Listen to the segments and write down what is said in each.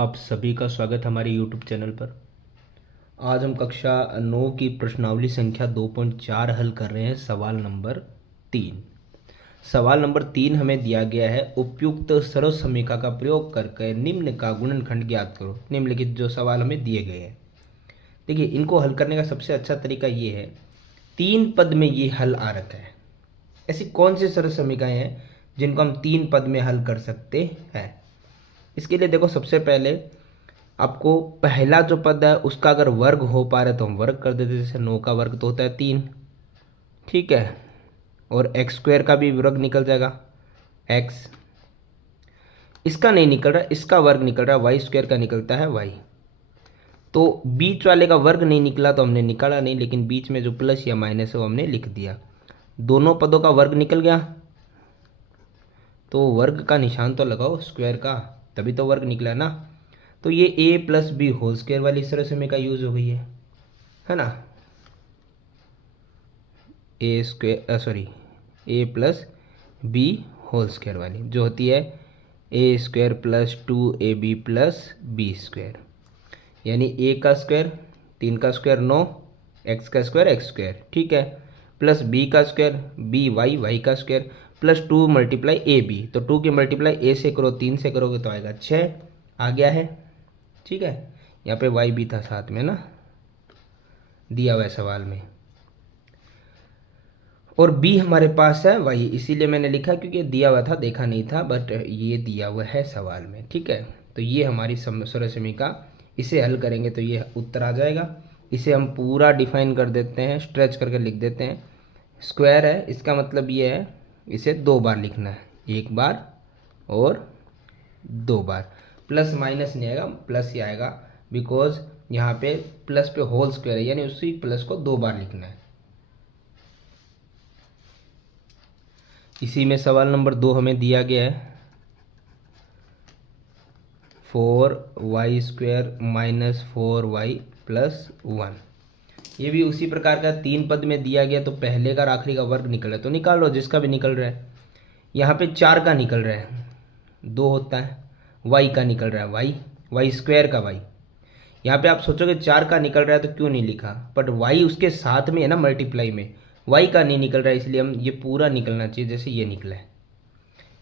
आप सभी का स्वागत हमारे YouTube चैनल पर। आज हम कक्षा 9 की प्रश्नावली संख्या 2.4 हल कर रहे हैं। सवाल नंबर 3। सवाल नंबर 3 हमें दिया गया है, उपयुक्त सर्वसमीका का प्रयोग करके निम्न का गुणनखंड ज्ञात करो। निम्नलिखित जो सवाल हमें दिए गए हैं, देखिए इनको हल करने का सबसे अच्छा तरीका ये है, 3 पद में ये हल आ रखा है। ऐसी कौन सी सर्वसमीकाएं हैं जिनको हम 3 पद में हल कर सकते हैं? इसके लिए देखो, सबसे पहले आपको पहला जो पद है उसका अगर वर्ग हो पा रहा है तो हम वर्ग कर देते। जैसे 9 का वर्ग तो होता है 3, ठीक है, और एक्स स्क्वायर का भी वर्ग निकल जाएगा एक्स। इसका नहीं निकल रहा, इसका वर्ग निकल रहा है, वाई स्क्वायर का निकलता है वाई। तो बीच वाले का वर्ग नहीं निकला तो हमने निकाला नहीं, लेकिन बीच में जो प्लस या माइनस है वो हमने लिख दिया। दोनों पदों का वर्ग निकल गया, तो वर्ग का निशान तो लगाओ स्क्वायर का, तभी तो वर्ग निकला ना। तो ये a plus B whole square वाली सर्वसमीका यूज हो गई है ना। A plus B whole square वाली जो होती है A square plus 2ab plus B square, यानी a का स्क्वायर 3 का स्क्वायर 9, x का स्क्वायर x स्क्वायर, ठीक है, प्लस b का स्क्वायर बी वाई वाई का square plus 2 multiply A B. तो 2 की मल्टीप्लाई a से करो 3 से करोगे तो आएगा 6 आ गया है, ठीक है। यहाँ पे वाई भी था साथ में ना, दिया हुआ है सवाल में, और बी हमारे पास है वाई, इसीलिए मैंने लिखा क्योंकि दिया हुआ था, देखा नहीं था, बट ये दिया हुआ है सवाल में, ठीक है। तो ये हमारी सर्वसमीका, इसे हल करेंगे तो ये उत्तर आ जाएगा। इसे हम पूरा डिफाइन कर देते हैं, स्ट्रेच करके लिख देते हैं। स्क्वायर है, इसका मतलब ये है इसे 2 बार लिखना है, 1 बार और 2 बार। प्लस माइनस नहीं आएगा, प्लस ही आएगा, बिकॉज यहाँ पे प्लस पे होल स्क्वायर है, यानी उसी प्लस को 2 बार लिखना है। इसी में सवाल नंबर 2 हमें दिया गया है 4y square minus 4y plus 1। ये भी उसी प्रकार का 3 पद में दिया गया, तो पहले का और आखिरी का वर्ग निकल रहा है तो निकाल लो, जिसका भी निकल रहा है। यहाँ पे 4 का निकल रहा है, 2 होता है, y का निकल रहा है वाई स्क्वायर का वाई। यहाँ पे आप सोचोगे 4 का निकल रहा है तो क्यों नहीं लिखा, बट y उसके साथ में है ना, मल्टीप्लाई में y का नहीं निकल रहा है, इसलिए हम ये पूरा निकलना चाहिए जैसे ये निकला है।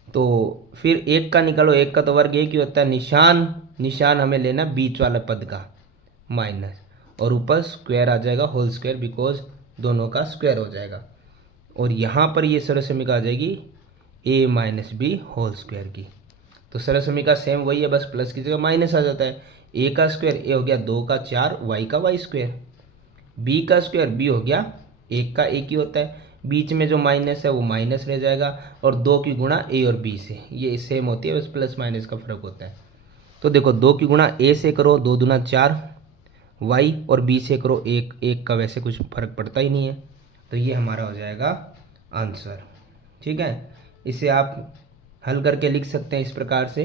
तो फिर 1 का निकालो, 1 का तो वर्ग एक ही होता है, निशान हमें लेना बीच वाला पद का माइनस, और ऊपर स्क्वायर आ जाएगा होल स्क्वायर, बिकॉज दोनों का स्क्वायर हो जाएगा। और यहाँ पर ये सर्वसमीका आ जाएगी a minus B whole square की। तो सर्वसमीका सेम वही है, बस प्लस की जगह माइनस आ जाता है। a का स्क्वायर a हो गया 2 का 4, y का वाई स्क्वायर, b का स्क्वायर b हो गया 1 का 1 ही होता है, बीच में जो माइनस है वो माइनस रह जाएगा, और 2 की गुणा a और b से, ये सेम होती है, बस प्लस माइनस का फर्क होता है। तो देखो 2 की गुणा a से करो 2 दूना 4, y और b से करो 1, 1 का वैसे कुछ फर्क पड़ता ही नहीं है, तो ये हमारा हो जाएगा आंसर, ठीक है। इसे आप हल करके लिख सकते हैं इस प्रकार से।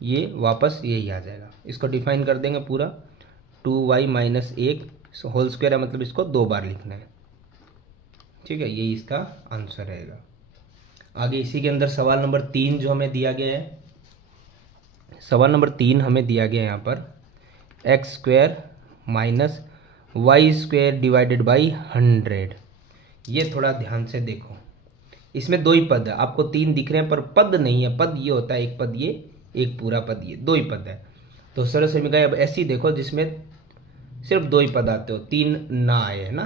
ये वापस यही आ जाएगा, इसको डिफाइन कर देंगे पूरा, 2y माइनस 1 होल स्क्वायर है, मतलब इसको 2 बार लिखना है, ठीक है, यही इसका आंसर रहेगा। आगे इसी के अंदर सवाल नंबर 3 जो हमें दिया गया है, सवाल नंबर 3 हमें दिया गया है यहाँ पर X square minus Y square divided by 100। ये थोड़ा ध्यान से देखो, इसमें 2 ही पद है, आपको 3 दिख रहे हैं पर पद नहीं है। पद ये होता है, एक पद ये, एक पूरा पद ये, 2 ही पद है। तो सर्वसमीका अब ऐसी देखो जिसमें सिर्फ 2 ही पद आते हो, 3 ना आए, है ना,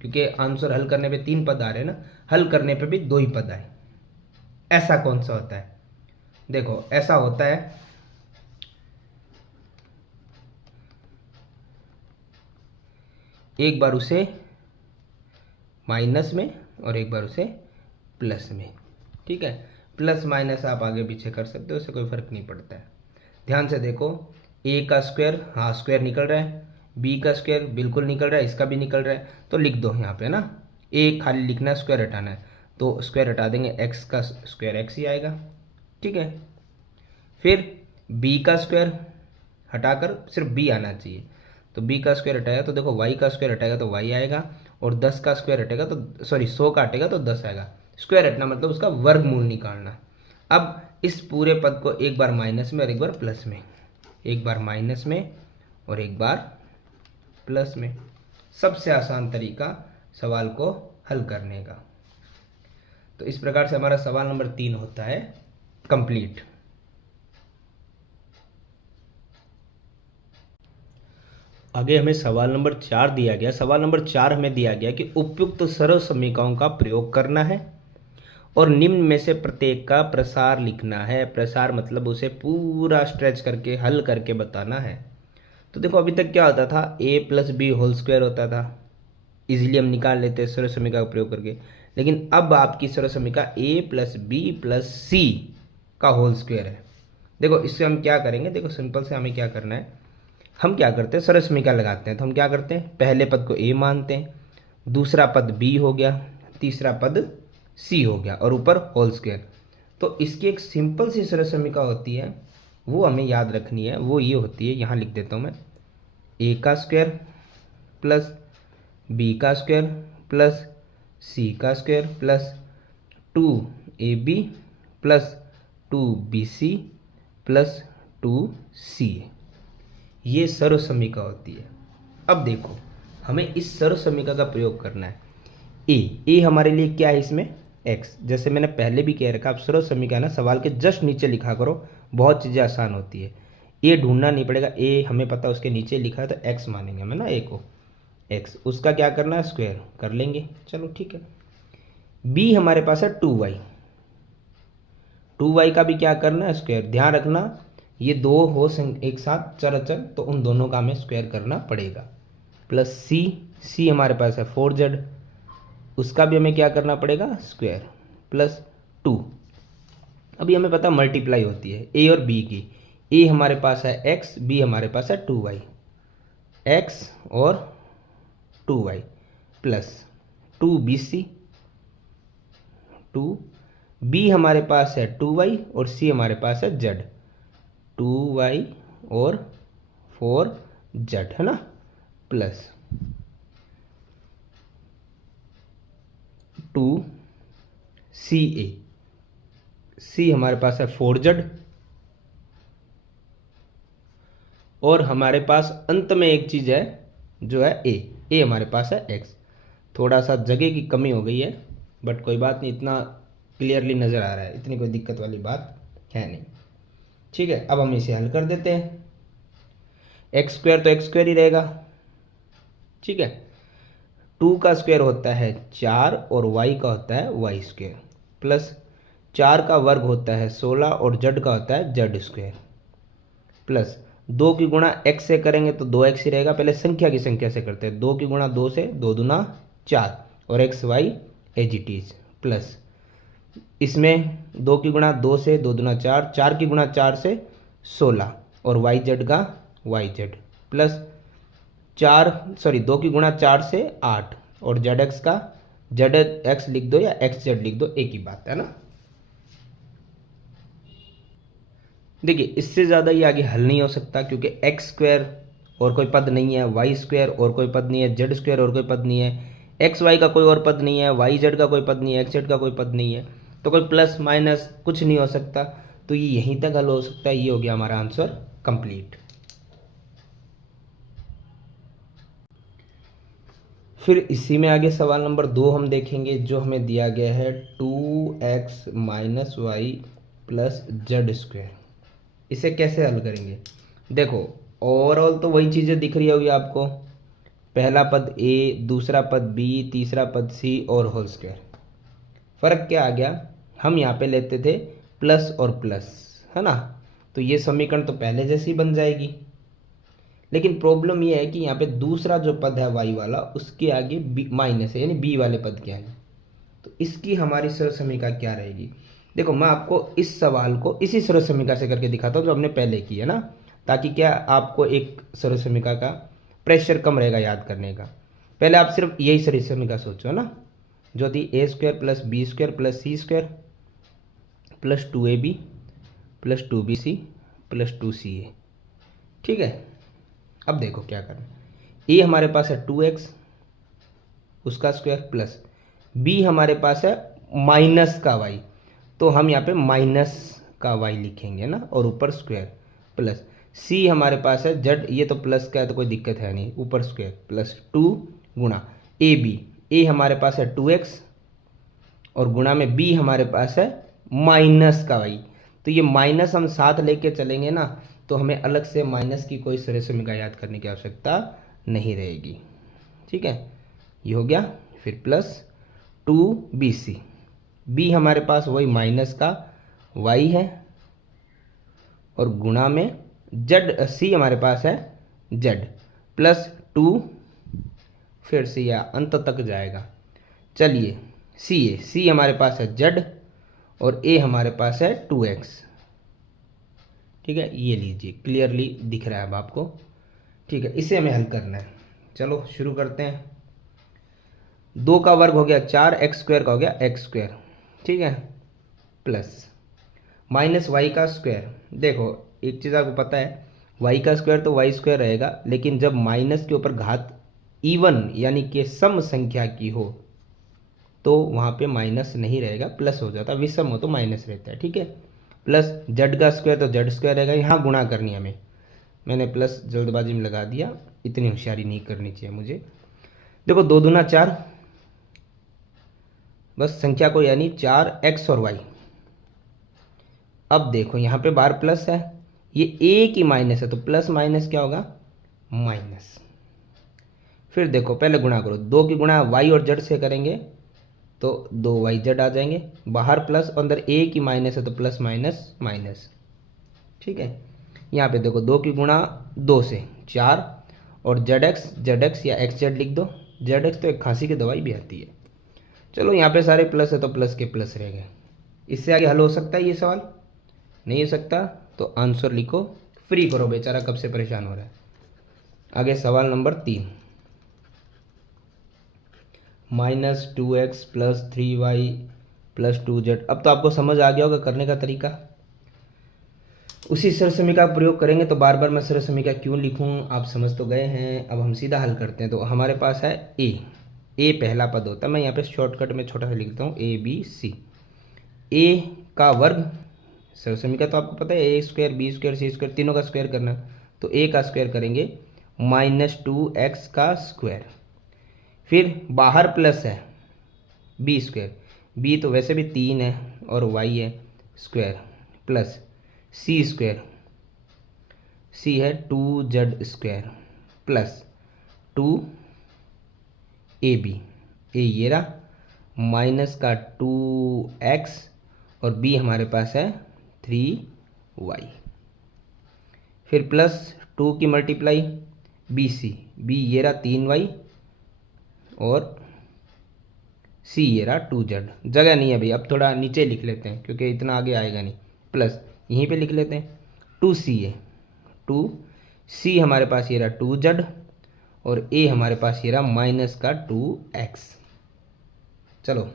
क्योंकि आंसर हल करने पे 3 पद आ रहे हैं ना, हल करने पे भी 2 ही पद आए। ऐसा कौन सा होता है? देखो ऐसा होता है, एक बार उसे माइनस में और एक बार उसे प्लस में, ठीक है। प्लस माइनस आप आगे पीछे कर सकते हो, उससे कोई फर्क नहीं पड़ता है। ध्यान से देखो, a का स्क्वायर, हाँ स्क्वायर निकल रहा है, b का स्क्वायर बिल्कुल निकल रहा है, इसका भी निकल रहा है, तो लिख दो यहाँ पे ना, a खाली लिखना है, स्क्वायर हटाना है, तो स्क्वायर हटा देंगे, x का स्क्वायर x ही आएगा, ठीक है। फिर b का स्क्वायर हटाकर सिर्फ b आना चाहिए, तो b का स्क्वायर हटाएगा तो देखो y का स्क्वायर हटाएगा तो y आएगा, और 10 का स्क्वायर हटेगा तो सॉरी 100 का हटेगा तो 10 आएगा। स्क्वायर हटना मतलब उसका वर्गमूल निकालना। अब इस पूरे पद को एक बार माइनस में और एक बार प्लस में, एक बार माइनस में और एक बार प्लस में। सबसे आसान तरीका सवाल को हल करने का। तो इस प्रकार से हमारा सवाल नंबर 3 होता है कंप्लीट। आगे हमें सवाल नंबर 4 दिया गया। सवाल नंबर 4 हमें दिया गया कि उपयुक्त सरल समीकरणों का प्रयोग करना है और निम्न में से प्रत्येक का प्रसार लिखना है। प्रसार मतलब उसे पूरा स्ट्रेच करके हल करके बताना है। तो देखो अभी तक क्या होता था, a plus B whole square होता था, इजीली हम निकाल लेते हैं सरल समीकरण का प्रयोग करके। लेकिन अब आपकी सरल समीकरण a प्लस बी प्लस सी का होल स्क्वायर है। देखो इससे हम क्या करेंगे, देखो सिंपल से हमें क्या करना है, हम क्या करते हैं सरल समीकरण लगाते हैं। तो हम क्या करते हैं, पहले पद को a मानते हैं, दूसरा पद b हो गया, तीसरा पद c हो गया और ऊपर होल स्क्वायर। तो इसकी एक सिंपल सी सरल समीकरण होती है, वो हमें याद रखनी है। वो ये होती है, यहाँ लिख देता हूँ मैं, a का स्क्वायर प्लस b का स्क्वायर प्लस c का square plus 2ab plus 2bc plus 2ca। ये सर्व समीकरण होती है। अब देखो हमें इस सर्व समीकरण का प्रयोग करना है। ए हमारे लिए क्या है इसमें, x। जैसे मैंने पहले भी कह रखा, आप सर्व समीकरण ना सवाल के जस्ट नीचे लिखा करो, बहुत चीज़ें आसान होती है। ए ढूंढना नहीं पड़ेगा, ए हमें पता उसके नीचे लिखा है तो x मानेंगे हमें ना, ए को x। उसका क्या करना है, स्क्वायर कर लेंगे, चलो ठीक है। b हमारे पास है 2y, 2y का भी क्या करना है, स्क्वायर। ध्यान रखना ये दो हो एक साथ चर अचर, तो उन दोनों का हमें स्क्वायर करना पड़ेगा। प्लस c हमारे पास है 4z, उसका भी हमें क्या करना पड़ेगा, स्क्वायर प्लस 2। अभी हमें पता मल्टीप्लाई होती है a और b की। a हमारे पास है x, b हमारे पास है 2y, x और 2y प्लस 2bc, 2b हमारे पास है 2y और c हमारे पास है z, 2y और 4z है ना, प्लस 2ca, c हमारे पास है 4z और हमारे पास अंत में एक चीज़ है जो है a हमारे पास है x। थोड़ा सा जगह की कमी हो गई है बट कोई बात नहीं, इतना क्लियरली नज़र आ रहा है, इतनी कोई दिक्कत वाली बात है नहीं। ठीक है, अब हम इसे हल कर देते हैं। एक्स स्क्वायर तो एक्स स्क्वायर ही रहेगा, ठीक है। 2 का स्क्वायर होता है 4 और y का होता है y स्क्वायर, प्लस 4 का वर्ग होता है 16 और z का होता है z स्क्वायर, प्लस 2 की गुणा x से करेंगे तो 2x ही रहेगा। पहले संख्या की संख्या से करते हैं, 2 की गुणा 2 से 2 दूना 4 और X Y as it is, plus इसमें 2 की गुणा 2 से 2 दूना 4, 4 की गुणा 4 से 16 और वाई जेड का वाई जेड, प्लस 2 की गुणा 4 से 8 और जेड एक्स का जेड एक्स लिख दो या एक्स जेड लिख दो, एक ही बात है ना। देखिए इससे ज़्यादा ये आगे हल नहीं हो सकता क्योंकि एक्स स्क्वायर और कोई पद नहीं है, वाई स्क्वायर और कोई पद नहीं है, जेड स्क्वायर और कोई पद नहीं है, एक्स वाई का कोई और पद नहीं है, वाई जेड का कोई पद नहीं है, एक्स जेड का कोई पद नहीं है, तो कोई प्लस माइनस कुछ नहीं हो सकता। तो ये यहीं तक हल हो सकता है। ये हो गया हमारा आंसर कंप्लीट। फिर इसी में आगे सवाल नंबर 2 हम देखेंगे, जो हमें दिया गया है 2x minus Y plus Z square. इसे कैसे हल करेंगे, देखो ओवरऑल तो वही चीज़ें दिख रही होगी आपको, पहला पद a, दूसरा पद b, तीसरा पद c और होल स्क्वायर। फ़र्क क्या आ गया, हम यहाँ पे लेते थे प्लस और प्लस, है ना, तो ये समीकरण तो पहले जैसी बन जाएगी। लेकिन प्रॉब्लम ये है कि यहाँ पे दूसरा जो पद है y वाला, उसके आगे माइनस है, यानी b वाले पद के आगे। तो इसकी हमारी सरल समीकरण क्या रहेगी, देखो मैं आपको इस सवाल को इसी सरल समीकरण से करके दिखाता हूँ जो हमने पहले की है ना, ताकि क्या आपको एक सरल समीकरण का प्रेशर कम रहेगा याद करने का। पहले आप सिर्फ यही सरल समीकरण सोचो ना, जो थी a square plus B square plus C square plus 2ab plus 2bc plus 2ca। ठीक है, अब देखो क्या करना है, ए हमारे पास है 2x उसका स्क्वायर प्लस बी हमारे पास है माइनस का y, तो हम यहाँ पे माइनस का y लिखेंगे ना, और ऊपर स्क्वायर प्लस सी हमारे पास है z, ये तो प्लस का है तो कोई दिक्कत है नहीं, ऊपर स्क्वायर प्लस 2 गुणा ए बी, ए हमारे पास है 2x और गुणा में b हमारे पास है माइनस का y। तो ये माइनस हम साथ लेके चलेंगे ना, तो हमें अलग से माइनस की कोई सरल समीकरण याद करने की आवश्यकता नहीं रहेगी। ठीक है, ये हो गया। फिर प्लस 2bc, b हमारे पास वही माइनस का y है और गुणा में z, c हमारे पास है z प्लस 2, फिर से यह अंत तक जाएगा। चलिए c हमारे पास है z और a हमारे पास है 2x। ठीक है, ये लीजिए, क्लियरली दिख रहा है अब आपको। ठीक है, इसे हमें हल करना है। चलो शुरू करते हैं। 2 का वर्ग हो गया 4, एक्स स्क्वायर का हो गया एक्स स्क्वायर। ठीक है, प्लस माइनस वाई का स्क्वायर। देखो एक चीज़ आपको पता है, वाई का स्क्वायर तो वाई स्क्वायर रहेगा, लेकिन जब माइनस के ऊपर घात इवन यानी कि सम संख्या की हो तो वहाँ पे माइनस नहीं रहेगा, प्लस हो जाता। विषम हो तो माइनस रहता है। ठीक है, प्लस जेड का स्क्वायर तो जेड स्क्वायर रहेगा, यहाँ गुणा करनी है हमें, मैंने प्लस जल्दबाजी में लगा दिया, इतनी होशियारी नहीं करनी चाहिए मुझे। देखो 2 दूना 4, बस संख्या को यानी 4x और y। अब देखो यहाँ पे बार प्लस है, ये a की माइनस है तो प्लस माइनस क्या होगा, माइनस। फिर देखो पहले गुणा करो, 2 की गुणा y और z से करेंगे तो 2yz आ जाएंगे, बाहर प्लस और अंदर a की माइनस है तो प्लस माइनस माइनस। ठीक है, यहाँ पे देखो 2 की गुणा 2 से 4 और zx या xz लिख दो, zx तो एक खांसी की दवाई भी आती है। चलो यहाँ पे सारे प्लस है तो प्लस के प्लस रह गए। इससे आगे हल हो सकता है ये सवाल? नहीं हो सकता, तो आंसर लिखो, फ्री करो, बेचारा कब से परेशान हो रहा है। आगे सवाल नंबर 3, -2x + 3y + 2z। अब तो आपको समझ आ गया होगा करने का तरीका। उसी सरल समीकरण का प्रयोग करेंगे, तो बार बार मैं सरल समीकरण क्यों लिखूं, आप समझ तो गए हैं। अब हम सीधा हल करते हैं। तो हमारे पास है ए पहला पद होता है, मैं यहाँ पे शॉर्टकट में छोटा सा लिखता हूँ ABC। ए का वर्ग, सरल समीकरण तो आपको पता है, a square b square c square तीनों का स्क्वायर करना, तो a का स्क्वायर करेंगे -2x का स्क्वायर। फिर बाहर प्लस है b स्क्वायर, b तो वैसे भी 3 है और y है square, plus c square, c है 2z स्क्वायर प्लस 2ab, ए ये रहा माइनस का 2x और b हमारे पास है 3y। फिर प्लस 2 की मल्टीप्लाई bc, b ये रहा 3y और c ये रहा 2z। जगह नहीं है भाई, अब थोड़ा नीचे लिख लेते हैं क्योंकि इतना आगे आएगा नहीं, प्लस यहीं पे लिख लेते हैं 2c है, 2c हमारे पास ये रहा 2z और a हमारे पास ये रहा माइनस का 2x। चलो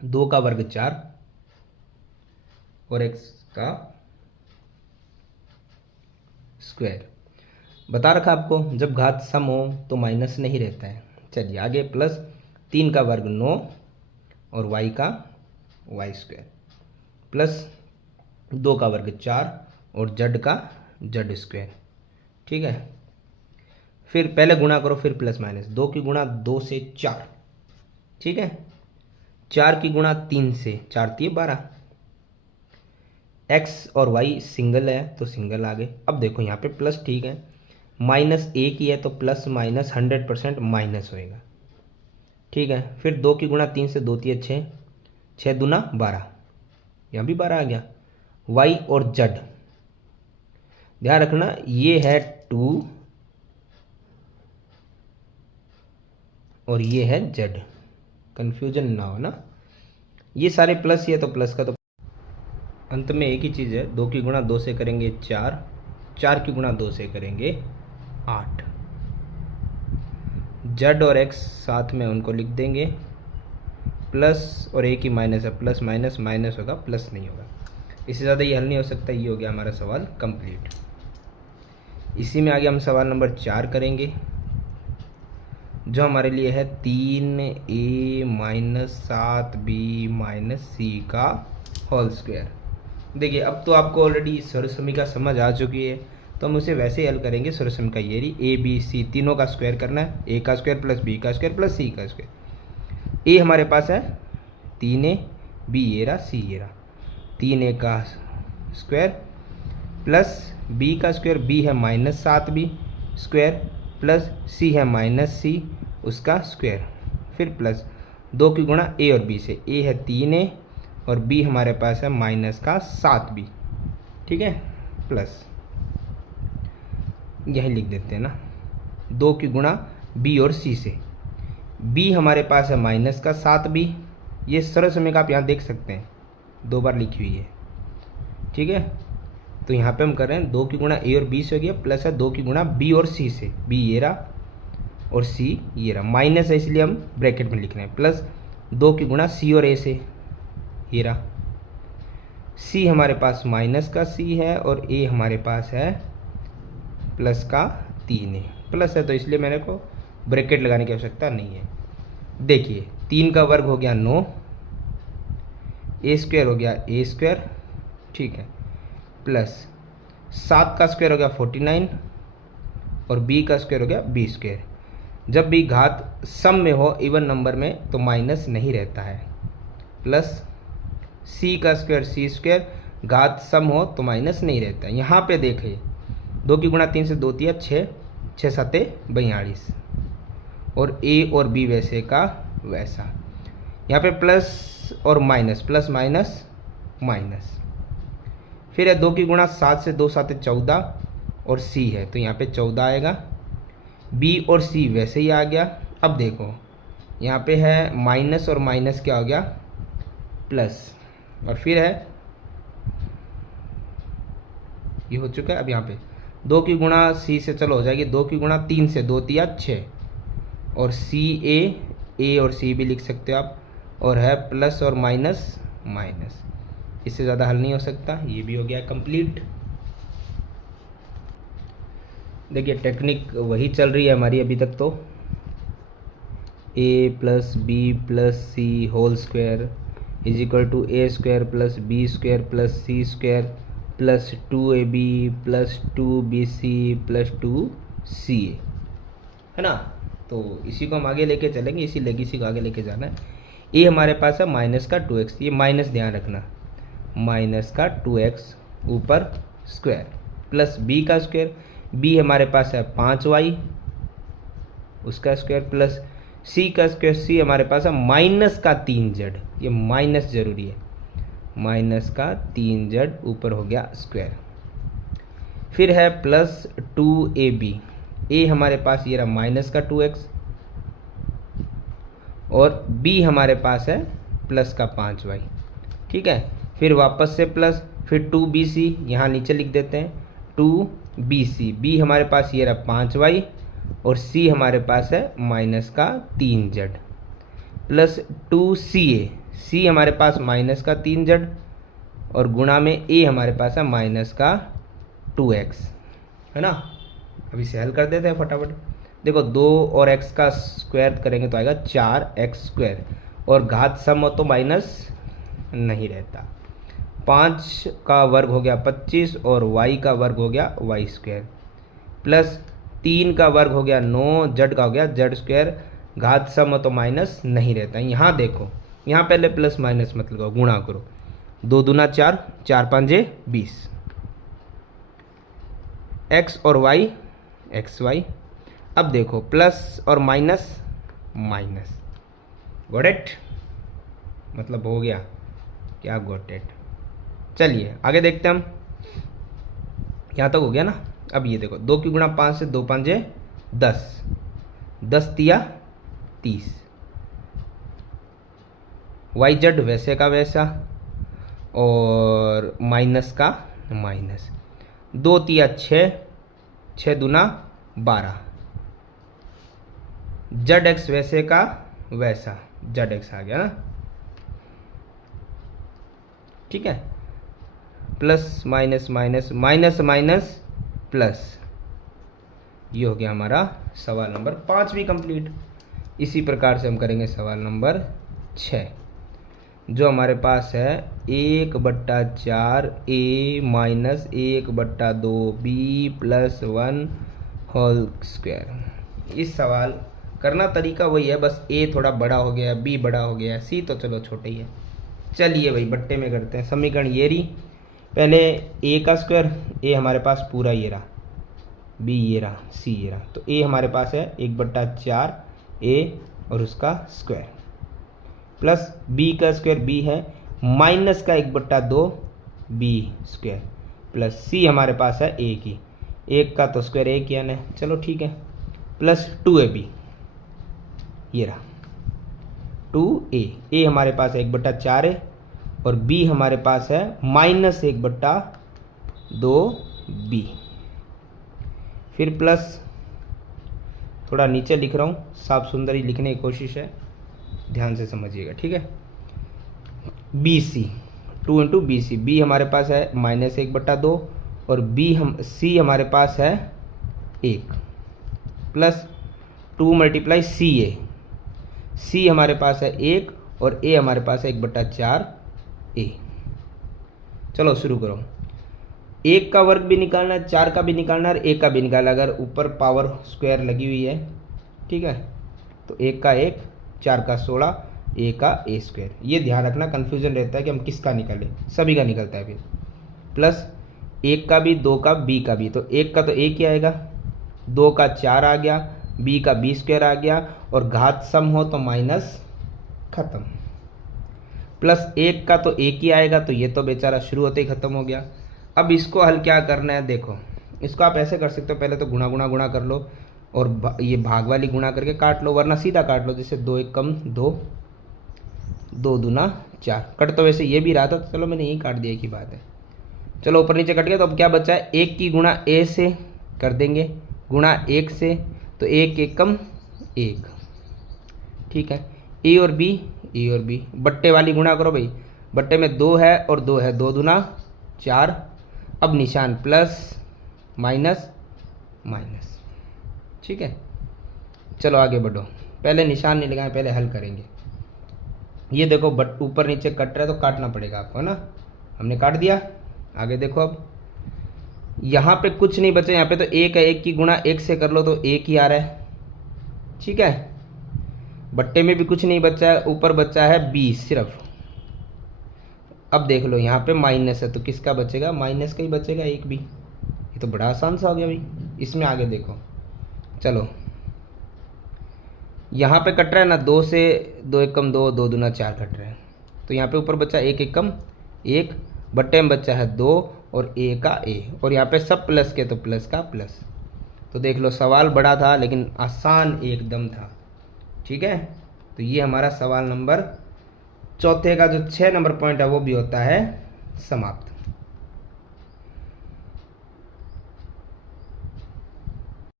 2 का वर्ग 4 और x का स्क्वायर। बता रखा आपको, जब घात सम हो तो माइनस नहीं रहता है। चलिए आगे, प्लस 3 का वर्ग 9 और y का y स्क्वायर, प्लस 2 का वर्ग 4 और z का z स्क्वायर। ठीक है, फिर पहले गुणा करो फिर प्लस माइनस, 2 की गुणा 2 से 4। ठीक है, 4 की गुणा 3 से 4 3 12। x और y सिंगल है तो सिंगल आ गए। अब देखो यहाँ पे प्लस, ठीक है, माइनस एक ही है तो प्लस माइनस 100% माइनस होएगा। ठीक है, फिर 2 की गुणा 3 से 2 3 6, 6 दूना 12, यहाँ भी 12 आ गया। y और z ध्यान रखना, ये है 2 और ये है z, कंफ्यूजन ना हो ना, ये सारे प्लस ही है तो प्लस का तो अंत में एक ही चीज़ है। 2 की गुणा 2 से करेंगे 4, 4 की गुणा 2 से करेंगे 8। z और x साथ में उनको लिख देंगे, प्लस और एक ही माइनस है, प्लस माइनस माइनस होगा, प्लस नहीं होगा। इससे ज़्यादा ये हल नहीं हो सकता। ये हो गया हमारा सवाल कंप्लीट। इसी में आगे हम सवाल नंबर 4 करेंगे। जो हमारे लिए है 3a माइनस 7b माइनस सी का होल स्क्वायर। देखिए अब तो आपको ऑलरेडी सर्वसमीका समझ आ चुकी है, तो हम उसे वैसे ही हल करेंगे। सर्वसमीका ये रही, a b c तीनों का स्क्वायर करना है, a का स्क्वायर प्लस b का स्क्वायर प्लस c का स्क्वायर। a हमारे पास है 3a, b ये रहा, c ये रहा, 3a का स्क्वायर प्लस b का स्क्वायर, b है minus 7b square plus c है माइनस c उसका स्क्वायर, फिर प्लस 2 की गुणा a और b से, a है 3a और b हमारे पास है माइनस का 7b, ठीक है, प्लस यही लिख देते हैं ना, 2 की गुणा b और c से, b हमारे पास है माइनस का 7b, ये सरल समय का आप यहाँ देख सकते हैं 2 बार लिखी हुई है, ठीक है। तो यहाँ पे हम कर रहे हैं 2 की गुणा a और b से हो गया, प्लस है 2 की गुणा b और c से, b ये रहा और c ये रहा, माइनस है इसलिए हम ब्रैकेट में लिख रहे हैं, प्लस 2 की गुणा c और a से, ये रहा, c हमारे पास माइनस का c है और a हमारे पास है प्लस का 3a, प्लस है तो इसलिए मैंने को ब्रैकेट लगाने की आवश्यकता नहीं है। देखिए 3 का वर्ग हो गया 9, a स्क्वायर हो गया a स्क्वायर, ठीक है, प्लस 7 का स्क्वायर हो गया 49 और b का स्क्वायर हो गया b स्क्वायर। जब भी घात सम में हो इवन नंबर में तो माइनस नहीं रहता है, प्लस c का स्क्वायर c स्क्वायर, घात सम हो तो माइनस नहीं रहता है। यहाँ पे देखिए 2 की गुणा 3 से 2 तिया 6, 6 7 42 और a और b वैसे का वैसा। यहाँ पे प्लस और माइनस, प्लस माइनस माइनस, फिर है 2 की गुणा 7 से 2 7 14 और c है तो यहाँ पे 14 आएगा, b और c वैसे ही आ गया। अब देखो यहाँ पे है माइनस और माइनस क्या हो गया प्लस, और फिर है ये हो चुका है। अब यहाँ पे 2 की गुणा c से चलो हो जाएगी 2 की गुणा 3 से 2 तिया 6 और a और c भी लिख सकते हो आप, और है प्लस और माइनस माइनस, इससे ज़्यादा हल नहीं हो सकता। ये भी हो गया कंप्लीट। देखिए टेक्निक वही चल रही है हमारी अभी तक, तो a plus B plus C whole square is equal to a square plus b square plus c square plus 2ab plus 2bc plus 2ca, है ना। तो इसी को हम आगे लेके चलेंगे, इसी को आगे लेके जाना है। a हमारे पास है माइनस का 2x, ये माइनस ध्यान रखना, माइनस का 2x ऊपर स्क्वायर प्लस b का स्क्वायर, b हमारे पास है 5y उसका स्क्वायर प्लस c का स्क्वायर, c हमारे पास है माइनस का 3z, ये माइनस जरूरी है, माइनस का 3z ऊपर हो गया स्क्वायर, फिर है प्लस 2ab, a हमारे पास ये रहा माइनस का 2x और b हमारे पास है प्लस का 5y, ठीक है, फिर वापस से प्लस, फिर 2bc यहाँ नीचे लिख देते हैं 2bc, b हमारे पास ये रहा 5y और c हमारे पास है माइनस का 3z प्लस 2ca, c हमारे पास माइनस का 3z और गुणा में a हमारे पास है माइनस का 2x, है ना। अभी इसे हल कर देते हैं फटाफट। देखो 2 और x का स्क्वायर करेंगे तो आएगा 4x स्क्वायर, और घात सम हो तो माइनस नहीं रहता। 5 का वर्ग हो गया 25 और y का वर्ग हो गया y स्क्वायर, प्लस 3 का वर्ग हो गया 9, z का हो गया z स्क्वायर, घात सम हो तो माइनस नहीं रहता। यहाँ देखो यहाँ पहले प्लस माइनस मत लगाओ, गुणा करो, 2 दूना 4, 4 5 20, x और y एक्स वाई। अब देखो प्लस और माइनस माइनस, गॉट इट, मतलब हो गया क्या, गॉट इट। चलिए आगे देखते हैं हम, यहाँ तक हो गया ना। अब ये देखो 2 की गुणा 5 से 2 5 10, 10 तिया 30, वाई जेड वैसे का वैसा और माइनस का माइनस, 2 तिया 6, 6 दूना 12, जेड एक्स वैसे का वैसा, जेड एक्स आ गया ना, ठीक है, plus minus minus minus minus plus, ये हो गया हमारा सवाल नंबर 5 भी कंप्लीट। इसी प्रकार से हम करेंगे सवाल नंबर 6, जो हमारे पास है 1/4 a minus 1/2 b plus 1 whole square. इस सवाल करना तरीका वही है, बस a थोड़ा बड़ा हो गया, b बड़ा हो गया, c तो चलो छोटा ही है। चलिए भाई बट्टे में करते हैं। समीकरण ये रही, पहले a का स्क्वायर, a हमारे पास पूरा ये रहा, b ये रहा, c ये रहा, तो a हमारे पास है 1/4 a और उसका स्क्वायर, प्लस b का स्क्वायर b है माइनस का 1/2 b स्क्वायर, प्लस c हमारे पास है a की, 1 का तो स्क्वायर 1 यानी, चलो ठीक है, प्लस 2ab ये रहा 2a, a हमारे पास है 1/4 है और b हमारे पास है माइनस 1/2 b, फिर प्लस, थोड़ा नीचे लिख रहा हूँ, साफ सुंदर ही लिखने की कोशिश है, ध्यान से समझिएगा, ठीक है। BC 2 इंटू BC, B हमारे पास है माइनस 1/2 और C हमारे पास है 1, प्लस 2 मल्टीप्लाई CA, C हमारे पास है 1 और A हमारे पास है 1/4 A। चलो शुरू करो। 1 का वर्ग भी निकालना है, 4 का भी निकालना है और A का भी निकालना है, अगर ऊपर पावर स्क्वायर लगी हुई है, ठीक है, तो 1 का 1, 4 का 16, A का A स्क्वायर। ये ध्यान रखना, कन्फ्यूजन रहता है कि हम किसका निकालें, सभी का निकलता है फिर, प्लस 1 का भी, 2 का, B का भी, तो 1 का तो 1 ही आएगा, 2 का 4 आ गया, B का B स्क्वायर आ गया और घात सम हो तो माइनस, खत्म, प्लस 1 का तो 1 ही आएगा, तो ये तो बेचारा शुरू होते ही खत्म हो गया। अब इसको हल क्या करना है, देखो इसको आप ऐसे कर सकते हो, पहले तो गुणा गुणा गुणा कर लो और ये भाग वाली गुणा करके काट लो, वरना सीधा काट लो, जैसे 2 1 कम 2, 2 दूना 4, कट तो वैसे ये भी रहा था, तो चलो मैंने यही काट दिया की बात है। चलो ऊपर नीचे कट गया, तो अब क्या बचा है, 1 की गुणा a से कर देंगे, गुणा 1 से, तो 1 1 कम 1, ठीक है, a और b, बट्टे वाली गुणा करो भाई, बट्टे में 2 है और 2 है, 2 दूना 4, अब निशान प्लस माइनस माइनस, ठीक है। चलो आगे बढ़ो, पहले निशान नहीं लगाएं, पहले हल करेंगे। ये देखो बट ऊपर नीचे कट रहा है तो काटना पड़ेगा आपको, है ना, हमने काट दिया। आगे देखो, अब यहाँ पे कुछ नहीं बचा, यहाँ पे तो 1 है, 1 की गुणा 1 से कर लो तो 1 ही आ रहा है, ठीक है, बट्टे में भी कुछ नहीं बचा है, ऊपर बचा है 20 सिर्फ। अब देख लो यहाँ पे माइनस है, तो किसका बचेगा, माइनस का ही बचेगा, 1 भी। ये तो बड़ा आसान सा हो गया भाई, इसमें आगे देखो, चलो यहाँ पे कट रहा है ना, 2 से 2 1 कम 2, 2 दूना 4 कट रहा है, तो यहाँ पे ऊपर बचा 1 1 कम 1, बट्टे में बचा है 2 और a का a, और यहाँ पे सब प्लस के तो प्लस का प्लस। तो देख लो सवाल बड़ा था लेकिन आसान एकदम था, ठीक है। तो ये हमारा सवाल नंबर 4 का जो 6 नंबर पॉइंट है वो भी होता है समाप्त।